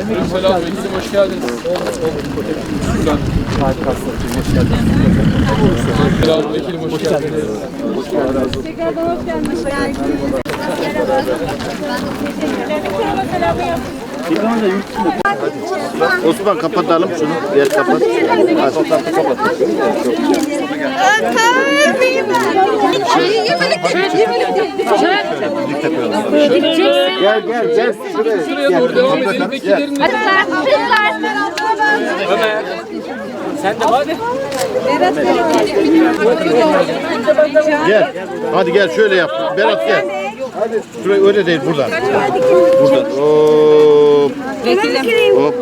Selam vekilim hoş geldiniz. Selam vekilim hoş geldiniz. Tekrardan hoş geldiniz. Merhaba. Teşekkürler. Bir kuruma selamı yapın. Osman kapatalım şunu. Diğer kapat. Gel gel gel. Şuraya. Şuraya doğru devam edelim. Vekillerin Gel. Hadi gel şöyle yap. Berat gel. Şuraya öyle değil buradan. Buradan. Hop. Hop.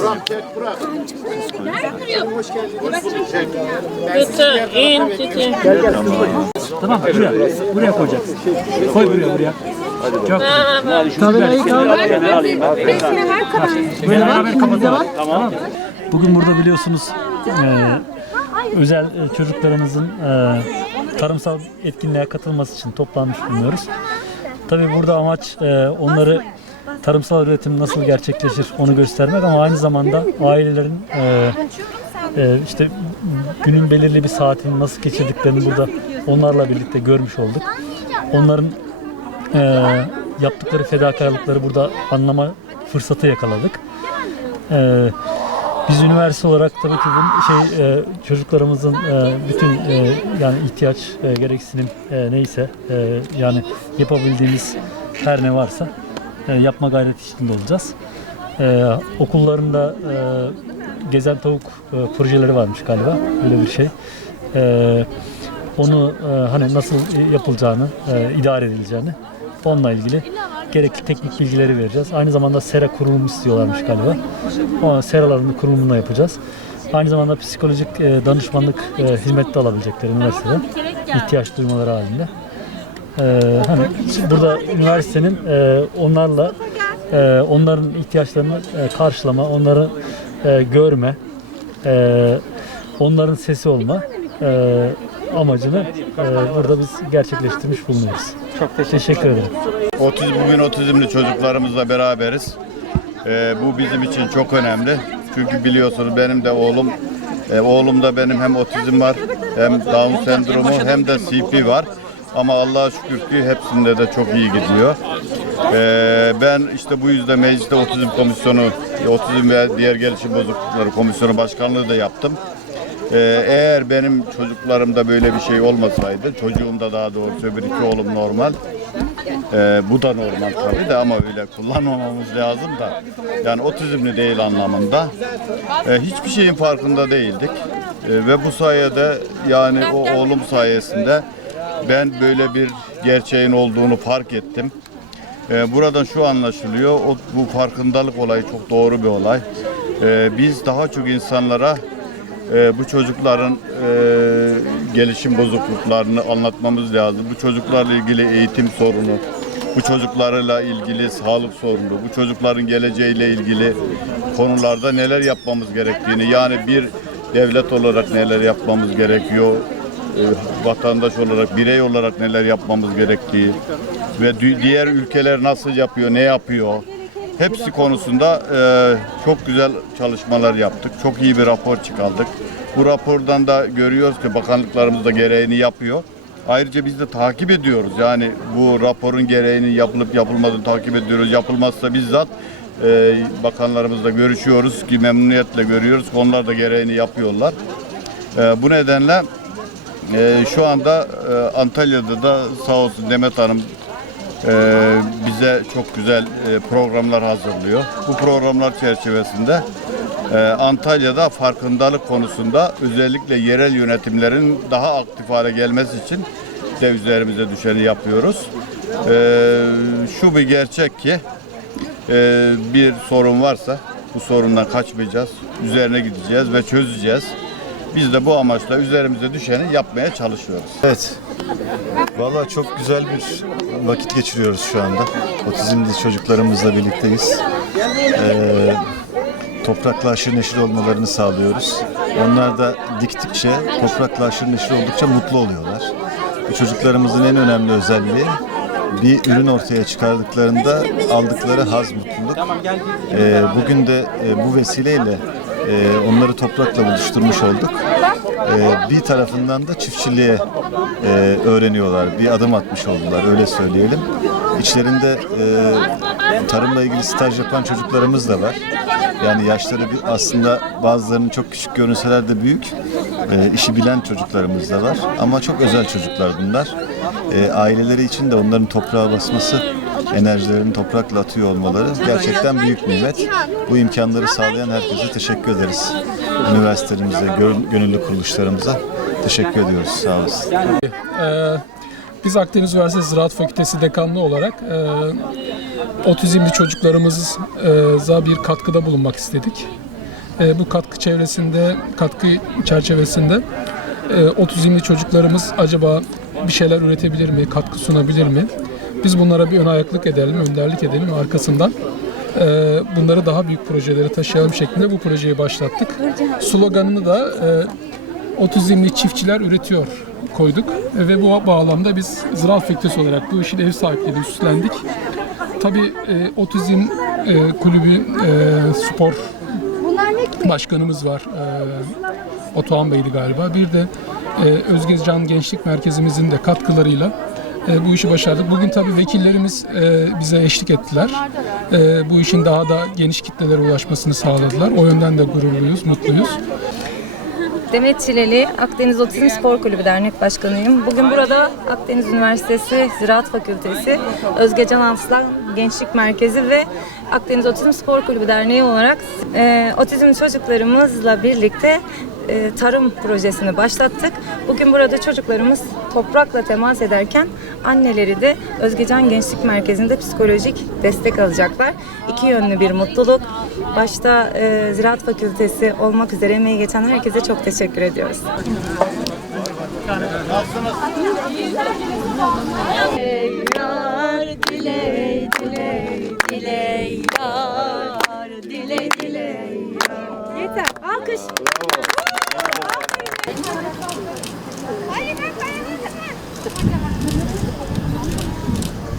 Burak çek Burak. Tamam buraya. Buraya koyacaksın. Koy buraya buraya. Çok. Tabelayı Buraya beraber kapatalım. Tamam. Bugün burada biliyorsunuz e, özel e, çocuklarımızın e, tarımsal etkinliğe katılması için toplanmış bulunuyoruz. Tabii burada amaç e, onları tarımsal üretim nasıl gerçekleşir onu göstermek ama aynı zamanda ailelerin e, e, işte günün belirli bir saatini nasıl geçirdiklerini burada onlarla birlikte görmüş olduk. Onların e, yaptıkları fedakarlıkları burada anlama fırsatı yakaladık. E, biz üniversite olarak tabii ki bu şey e, çocuklarımızın e, bütün e, yani ihtiyaç gereksinim neyse yani yapabildiğimiz her ne varsa yapma gayreti içinde olacağız. Okullarında gezen tavuk projeleri varmış galiba öyle bir şey. Onu hani nasıl yapılacağını, idare edileceğini onunla ilgili gerekli teknik bilgileri vereceğiz. Aynı zamanda sera kurulumu istiyorlarmış galiba. O seraların kurulumunu yapacağız. Aynı zamanda psikolojik e, danışmanlık e, hizmeti de alabilecekler üniversitede. ihtiyaç duymaları halinde. E, hani burada üniversitenin e, onlarla e, onların ihtiyaçlarını e, karşılama, onları e, görme, e, onların sesi olma e, amacını e, burada biz gerçekleştirmiş bulunuyoruz. Çok teşekkür ederim. Otizm, bugün otizmli çocuklarımızla beraberiz. Ee, bu bizim için çok önemli. Çünkü biliyorsunuz benim de oğlum, e, oğlumda benim hem otizm var, hem Down sendromu hem de CP var. Ama Allah'a şükür ki hepsinde de çok iyi gidiyor. Ee, ben işte bu yüzden mecliste otizm komisyonu, otizm ve diğer gelişim bozuklukları komisyonu başkanlığı da yaptım. Ee, eğer benim çocuklarımda böyle bir şey olmasaydı, çocuğumda daha doğrusu öbür iki oğlum normal. Ee, bu da normal tabii de ama öyle kullanmamamız lazım da. Yani otizmli değil anlamında. Ee, hiçbir şeyin farkında değildik. Ee, ve bu sayede yani o oğlum sayesinde ben böyle bir gerçeğin olduğunu fark ettim. Ee, buradan şu anlaşılıyor, o, bu farkındalık olayı çok doğru bir olay. Ee, biz daha çok insanlara e, bu çocukların e, gelişim bozukluklarını anlatmamız lazım. Bu çocuklarla ilgili eğitim sorunu, bu çocuklarla ilgili sağlık sorunu, bu çocukların geleceğiyle ilgili konularda neler yapmamız gerektiğini, yani bir devlet olarak neler yapmamız gerekiyor, e, vatandaş olarak, birey olarak neler yapmamız gerektiği ve diğer ülkeler nasıl yapıyor, ne yapıyor, hepsi konusunda e, çok güzel çalışmalar yaptık. Çok iyi bir rapor çıkardık. Bu rapordan da görüyoruz ki bakanlıklarımız da gereğini yapıyor. Ayrıca biz de takip ediyoruz. Yani bu raporun gereğinin yapılıp yapılmadığını takip ediyoruz. Yapılmazsa bizzat e, bakanlarımızla görüşüyoruz ki memnuniyetle görüyoruz. Onlar da gereğini yapıyorlar. E, bu nedenle e, şu anda e, Antalya'da da sağ olsun Demet Hanım e, bize çok güzel e, programlar hazırlıyor. Bu programlar çerçevesinde e, Antalya'da farkındalık konusunda özellikle yerel yönetimlerin daha aktif hale gelmesi için de üzerimize düşeni yapıyoruz. E, şu bir gerçek ki e, bir sorun varsa bu sorundan kaçmayacağız, üzerine gideceğiz ve çözeceğiz. Biz de bu amaçla üzerimize düşeni yapmaya çalışıyoruz. Evet. Vallahi çok güzel bir vakit geçiriyoruz şu anda. Otizmli çocuklarımızla birlikteyiz. Ee, toprakla aşırı neşir olmalarını sağlıyoruz. Onlar da diktikçe, toprakla aşırı neşir oldukça mutlu oluyorlar. Bu çocuklarımızın en önemli özelliği bir ürün ortaya çıkardıklarında aldıkları haz, mutluluk. E, bugün de e, bu vesileyle e, onları toprakla buluşturmuş olduk. E, bir tarafından da çiftçiliğe e, öğreniyorlar. Bir adım atmış oldular öyle söyleyelim. İçlerinde e, tarımla ilgili staj yapan çocuklarımız da var. Yani yaşları aslında bazılarının çok küçük görünseler de büyük. E, işi bilen çocuklarımız da var. Ama çok özel çocuklar bunlar. E, aileleri için de onların toprağa basması, enerjilerini toprakla atıyor olmaları gerçekten büyük nimet. Bu imkanları sağlayan herkese teşekkür ederiz. Üniversitelerimize, gönüllü kuruluşlarımıza teşekkür ediyoruz. Sağ olasın. Ee, biz Akdeniz Üniversitesi Ziraat Fakültesi dekanlığı olarak e, otizmli çocuklarımıza bir katkıda bulunmak istedik. E, bu katkı çevresinde, katkı çerçevesinde e, otizmli çocuklarımız acaba bir şeyler üretebilir mi, katkı sunabilir mi? Biz bunlara bir ön ayaklık edelim, önderlik edelim arkasından e, bunları daha büyük projelere taşıyalım şeklinde bu projeyi başlattık. Sloganını da e, otizmli çiftçiler üretiyor koyduk ve bu bağlamda biz Ziraat Fakültesi olarak bu işin ev sahipliğini üstlendik. Tabii e, otizm e, kulübü e, spor başkanımız var. E, Otuğan Bey'di galiba. Bir de e, Özgecan Gençlik Merkezimizin de katkılarıyla e, bu işi başardık. Bugün tabii vekillerimiz e, bize eşlik ettiler. E, bu işin daha da geniş kitlelere ulaşmasını sağladılar. O yönden de gururluyuz, mutluyuz. Demet Çileli, Akdeniz Otizm Spor Kulübü Dernek Başkanıyım. Bugün burada Akdeniz Üniversitesi Ziraat Fakültesi, Özgecan Aslan Gençlik Merkezi ve Akdeniz Otizm Spor Kulübü Derneği olarak e, otizmli çocuklarımızla birlikte e, tarım projesini başlattık. Bugün burada çocuklarımız toprakla temas ederken anneleri de Özgecan Gençlik Merkezi'nde psikolojik destek alacaklar. İki yönlü bir mutluluk. Başta e, Ziraat Fakültesi olmak üzere emeği geçen herkese çok teşekkür ediyoruz. Yar diley diley